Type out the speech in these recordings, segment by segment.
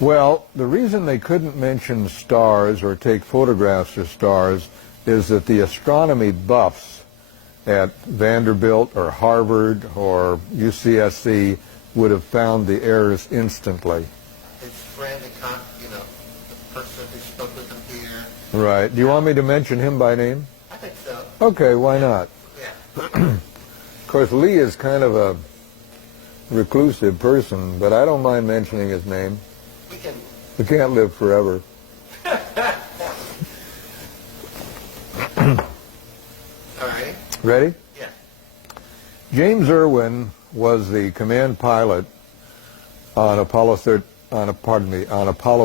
Well, the reason they couldn't mention stars or take photographs of stars is that the astronomy buffs at Vanderbilt or Harvard or UCSC would have found the errors instantly. His friend, the person who spoke with him here. Right. Do you want me to mention him by name? I think so. Okay, why not? Yeah. Of course, Lee is kind of a reclusive person, but I don't mind mentioning his name. We can't live forever. All right. Ready? Yeah. James Irwin was the command pilot on Apollo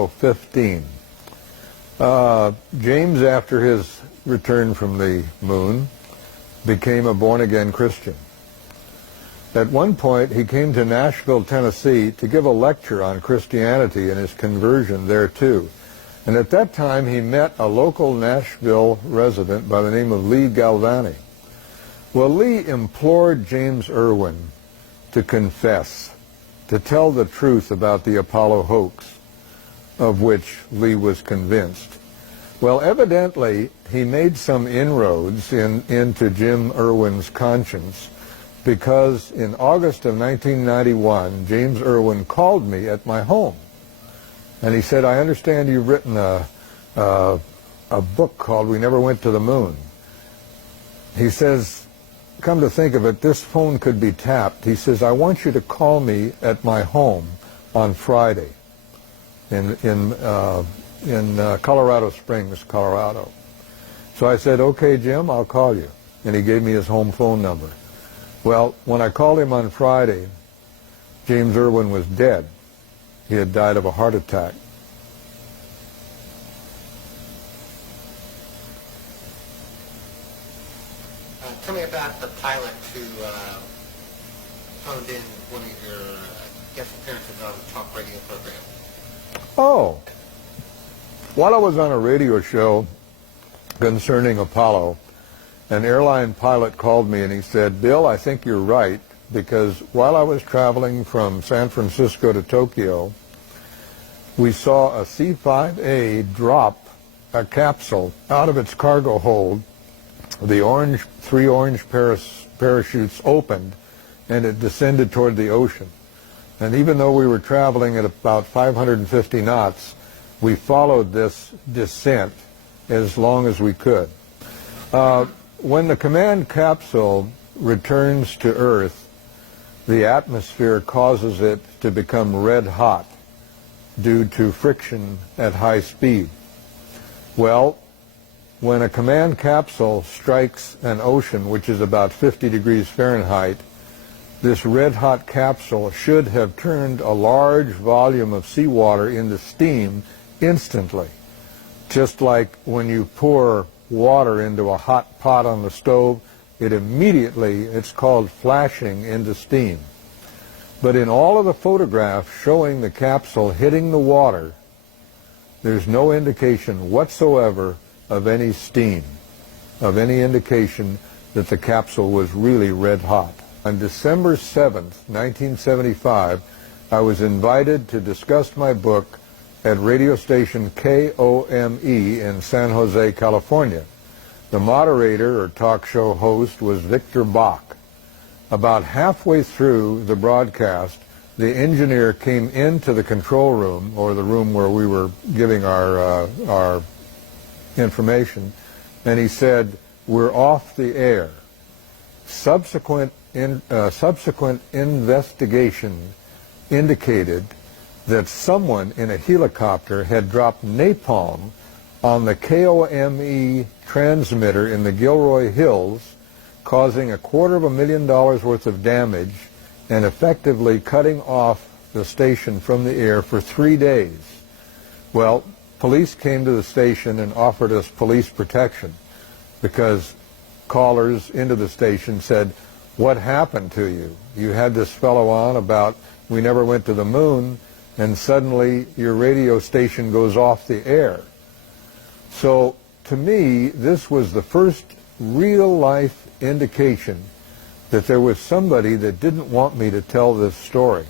15. James, after his return from the moon, became a born-again Christian. At one point, he came to Nashville, Tennessee, to give a lecture on Christianity and his conversion there, too. And at that time, he met a local Nashville resident by the name of Lee Galvani. Well, Lee implored James Irwin to confess, to tell the truth about the Apollo hoax, of which Lee was convinced. Well, evidently, he made some inroads into Jim Irwin's conscience, because in August of 1991, James Irwin called me at my home. And he said, I understand you've written a book called We Never Went to the Moon. He says, come to think of it, this phone could be tapped. He says, I want you to call me at my home on Friday in Colorado Springs, Colorado. So I said, okay, Jim, I'll call you. And he gave me his home phone number. Well, when I called him on Friday, James Irwin was dead. He had died of a heart attack. Tell me about the pilot who phoned in one of your guest appearances on the talk radio program. Oh. While I was on a radio show concerning Apollo, an airline pilot called me and he said, Bill, I think you're right, because while I was traveling from San Francisco to Tokyo, we saw a C-5A drop a capsule out of its cargo hold. The three orange parachutes opened, and it descended toward the ocean. And even though we were traveling at about 550 knots, we followed this descent as long as we could. When the command capsule returns to Earth, the atmosphere causes it to become red hot due to friction at high speed. Well, when a command capsule strikes an ocean, which is about 50 degrees Fahrenheit, this red hot capsule should have turned a large volume of seawater into steam instantly. Just like when you pour water into a hot pot on the stove, it's called flashing into steam. But in all of the photographs showing the capsule hitting the water, there's no indication whatsoever of any steam, of any indication that the capsule was really red hot. On December 7th, 1975, I was invited to discuss my book at radio station KOME in San Jose, California. The moderator or talk show host was Victor Bach. About halfway through the broadcast, the engineer came into the control room, or the room where we were giving our information, and he said, we're off the air. Subsequent investigation indicated that someone in a helicopter had dropped napalm on the KOME transmitter in the Gilroy Hills, causing $250,000 worth of damage and effectively cutting off the station from the air for 3 days. Well, police came to the station and offered us police protection because callers into the station said, what happened to you? You had this fellow on about we never went to the moon, and suddenly your radio station goes off the air. So to me, this was the first real-life indication that there was somebody that didn't want me to tell this story.